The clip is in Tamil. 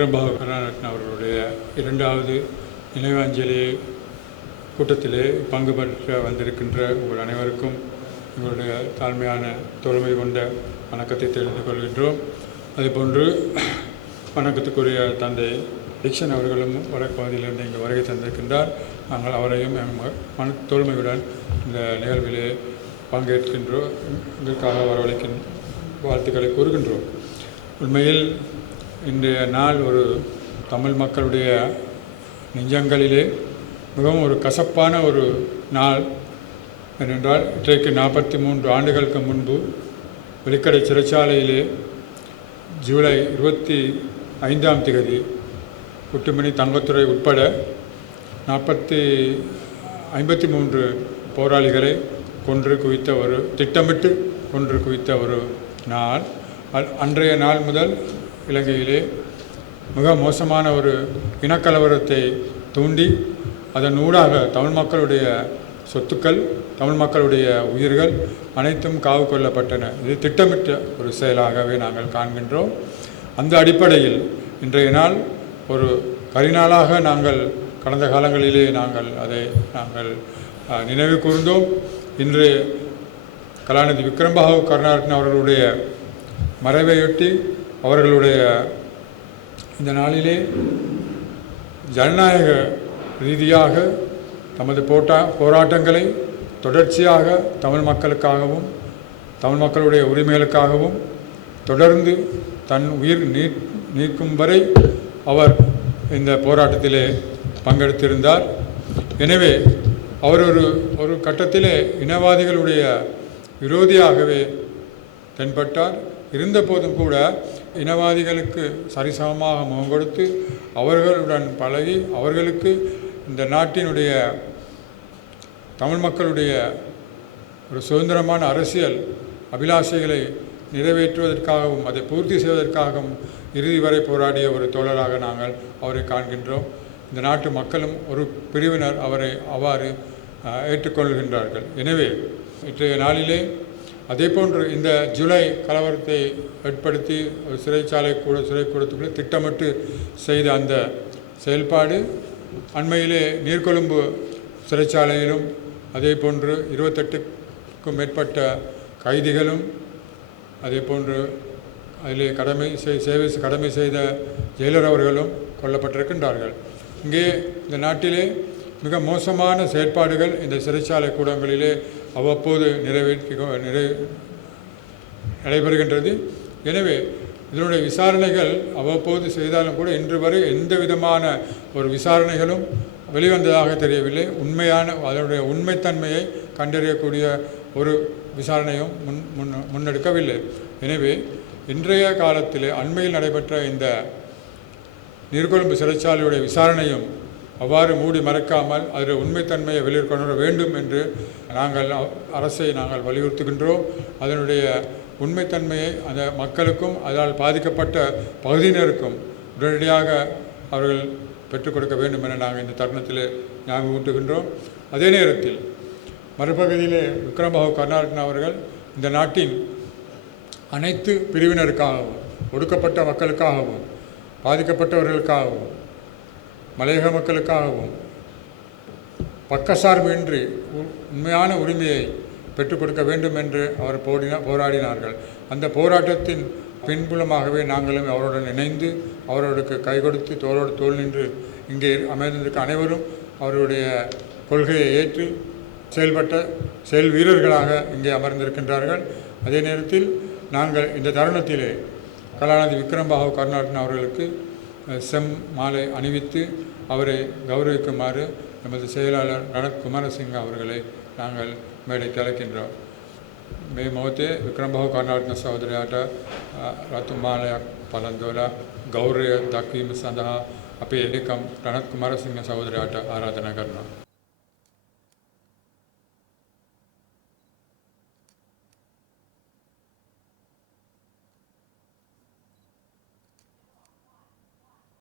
விக்ரம்பாபு கருணாரத்ன அவர்களுடைய இரண்டாவது நினைவாஞ்சலி கூட்டத்திலே பங்கு பெற்ற வந்திருக்கின்ற உங்கள் அனைவருக்கும் எங்களுடைய தாழ்மையான தோழமை கொண்ட வணக்கத்தை தெரிந்து கொள்கின்றோம். அதேபோன்று வணக்கத்துக்குரிய தந்தை டிக்ஷன் அவர்களும் வடப்பகுதியிலிருந்து இங்கு வருகை தந்திருக்கின்றார். நாங்கள் அவரையும் தோழமையுடன் இந்த நிகழ்விலே பங்கேற்கின்றோம். இதற்காக வரவழைக்கும் வாழ்த்துக்களை கூறுகின்றோம். உண்மையில் இன்றைய நாள் ஒரு தமிழ் மக்களுடைய நெஞ்சங்களிலே மிகவும் ஒரு கசப்பான ஒரு நாள். ஏனென்றால் இன்றைக்கு 43 ஆண்டுகளுக்கு முன்பு வெளிக்கடை சிறைச்சாலையிலே ஜூலை 25ஆம் தேதி குட்டுமணி தங்கத்துறை உட்பட 53 போராளிகளை கொன்று குவித்த ஒரு திட்டமிட்டு கொன்று குவித்த ஒரு நாள். அன்றைய நாள் முதல் இலங்கையிலே மிக மோசமான ஒரு இனக்கலவரத்தை தூண்டி அதன் ஊடாக தமிழ் மக்களுடைய சொத்துக்கள், தமிழ் மக்களுடைய உயிர்கள் அனைத்தும் காவு கொள்ளப்பட்டன. இது திட்டமிட்ட ஒரு செயலாகவே நாங்கள் காண்கின்றோம். அந்த அடிப்படையில் இன்றைய நாள் ஒரு கரிநாளாக நாங்கள் கடந்த காலங்களிலே அதை நினைவு கூர்ந்தோம். இன்று கலாநிதி விக்ரம்பாபு கருணாரத்ன அவர்களுடைய மறைவையொட்டி அவர்களுடைய இந்த நாளிலே ஜனநாயக ரீதியாக தமது போராட்டங்களை தொடர்ச்சியாக தமிழ் மக்களுக்காகவும் தமிழ் மக்களுடைய உரிமைகளுக்காகவும் தொடர்ந்து தன் உயிர் நீக்கும் வரை அவர் இந்த போராட்டத்திலே பங்கெடுத்திருந்தார். எனவே அவர் ஒரு கட்டத்திலே இனவாதிகளுடைய விரோதியாகவே தென்பட்டார். இருந்தபோதும் கூட இனவாதிகளுக்கு சரிசமமாக முகம் கொடுத்து அவர்களுடன் பழகி அவர்களுக்கு இந்த நாட்டினுடைய தமிழ் மக்களுடைய ஒரு சுதந்திரமான அரசியல் அபிலாஷைகளை நிறைவேற்றுவதற்காகவும் அதை பூர்த்தி செய்வதற்காகவும் இறுதி வரை போராடிய ஒரு தோழராக நாங்கள் அவரை காண்கின்றோம். இந்த நாட்டு மக்களும் ஒரு பிரிவினர் அவரை அவ்வாறு ஏற்றுக்கொள்கின்றார்கள். எனவே இன்றைய நாளிலே அதேபோன்று இந்த ஜூலை கலவரத்தை ஏற்படுத்தி சிறைக்கூடத்துக்குள்ளே திட்டமிட்டு செய்த அந்த செயல்பாடு அண்மையிலே நீர்கொழும்பு சிறைச்சாலையிலும் அதேபோன்று 28க்கும் மேற்பட்ட கைதிகளும் அதேபோன்று அதிலே கடமை செய்த ஜெயலர் அவர்களும் கொல்லப்பட்டிருக்கின்றார்கள். இங்கே இந்த நாட்டிலே மிக மோசமான செயற்பாடுகள் இந்த சிறைச்சாலை கூடங்களிலே அவ்வப்போது நடைபெறுகின்றது. எனவே இதனுடைய விசாரணைகள் அவ்வப்போது செய்தாலும் கூட இன்று வரை எந்த விதமான ஒரு விசாரணைகளும் வெளிவந்ததாக தெரியவில்லை. அதனுடைய உண்மைத்தன்மையை கண்டறியக்கூடிய ஒரு விசாரணையும் முன்னெடுக்கவில்லை. எனவே இன்றைய காலத்தில் அண்மையில் நடைபெற்ற இந்த நீர்கொழும்பு சிறைச்சாலையுடைய விசாரணையும் அவ்வாறு மூடி மறைக்காமல் அதில் உண்மைத்தன்மையை வெளிக்கொணர வேண்டும் என்று அரசை நாங்கள் வலியுறுத்துகின்றோம். அதனுடைய உண்மைத்தன்மையை அந்த மக்களுக்கும் அதனால் பாதிக்கப்பட்ட பகுதியினருக்கும் உடனடியாக அவர்கள் பெற்றுக் கொடுக்க வேண்டும் என நாங்கள் இந்த தருணத்தில் ஞாபகமூட்டுகின்றோம். அதே நேரத்தில் மறுபகுதியிலே விக்ரம்பாபு கருணாரத்ன அவர்கள் இந்த நாட்டின் அனைத்து பிரிவினருக்காகவும் ஒடுக்கப்பட்ட மக்களுக்காகவும் பாதிக்கப்பட்டவர்களுக்காகவும் மலையக மக்களுக்காகவும் பக்கசார்பின்றி உண்மையான உரிமையை பெற்றுக் கொடுக்க வேண்டும் என்று அவர் போராடினார்கள். அந்த போராட்டத்தின் பின்புலமாகவே நாங்களும் அவருடன் இணைந்து அவர்களுக்கு கை கொடுத்து தோளோடு தோள் நின்று இங்கே அமைந்திருக்க அனைவரும் அவருடைய கொள்கையை ஏற்று செயல்பட்ட செயல் வீரர்களாக இங்கே அமர்ந்திருக்கின்றார்கள். அதே நேரத்தில் நாங்கள் இந்த தருணத்திலே கலாநிதி விக்ரம்பாபு கருணாரத்ன அவர்களுக்கு மாலை அணிவித்து அவரை கௌரவிக்குமாறு நமது செயலாளர் ரணத் குமாரசிங்க அவர்களை நாங்கள் மேடைக்கு அழைக்கின்றோம். මේ මොහොතේ වික්‍රම්බාහු කරුණාරත්න සහෝදරයාට රතුමාලයක් පළඳවලා ගෞරවය දක්වීම සඳහා අපේ ඒකම් රණත් කුමාරසිංහ සහෝදරයාට ආරාධනා කරනවා.